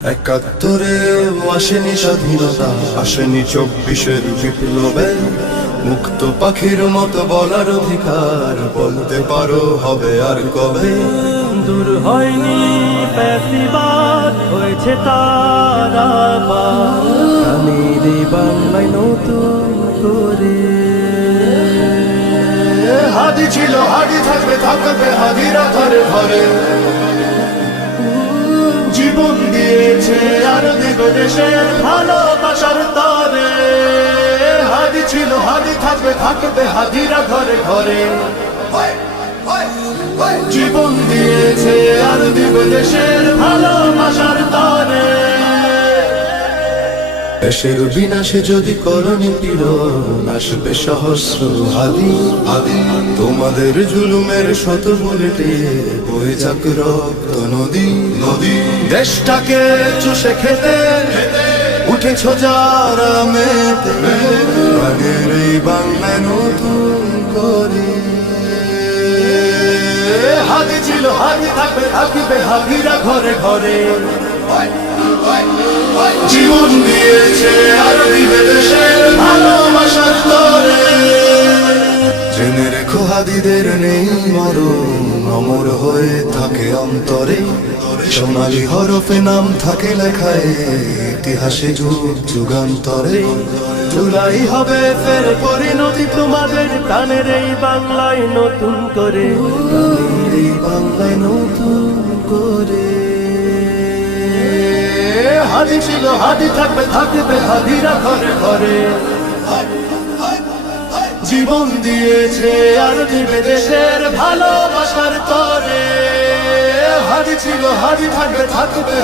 একাত্তরে আসেনি স্বাধীনতা, আসেনি 24-এর বিপ্লবে। মুক্ত পাখির মতো বলার অধিকার, বলতে পারো হবে আর কবে। দূর হয়নি ফ্যাসিবাদ, হয়েছে তারা প্রাণীর বাংলায় নতুন করে। হাদি ছিল, হাদি থাকবে, থাকবে হাদিরা ঘরে ঘরে। জীবন দিয়েছে আর দিবে দেশের ভালোবাসার তরে। হাদি ছিল, হাদি থাকবে, থাকবে হাদিরা ঘরে ঘরে। জীবন দিয়েছে আর দিবে দেশের ভালোবাসার তরে। দেশের বিনাশে যদি করনি পীড়ন, আসবে সহস্র হাদি হাদি। তোমাদের জুলুমের শত বুলেটে বয়ে যাক রক্ত নদী নদী। দেশটাকে চুষে খেতে উঠেছ যারা মেতে, প্রাণের এই বাংলায় নতুন করে। হাদি ছিল, হাদি থাকবে, থাকবে হাদিরা ঘরে ঘরে। জীবন দিয়েছে আর দিবে দেশের ভালোবাসার তরে। জেনে রেখো হাদিদের নেই মরণ, অমর হয়ে থাকে অন্তরে। সোনালী হরফে নাম থাকে লেখায়, ইতিহাসে যুগ যুগান্তরে। জুলাই হবে ফের পরিণতি তোমাদের, প্রাণের এই বাংলায় নতুন করে। প্রাণের এই বাংলায় নতুন করে। হাদি ছিল, হাদি থাকবে, থাকবে হাদিরা ঘরে ঘরে। জীবন দিয়েছে আর দিবে দেশের ভালোবাসার তরে। হাদি ছিল, হাদি থাকবে, থাকবে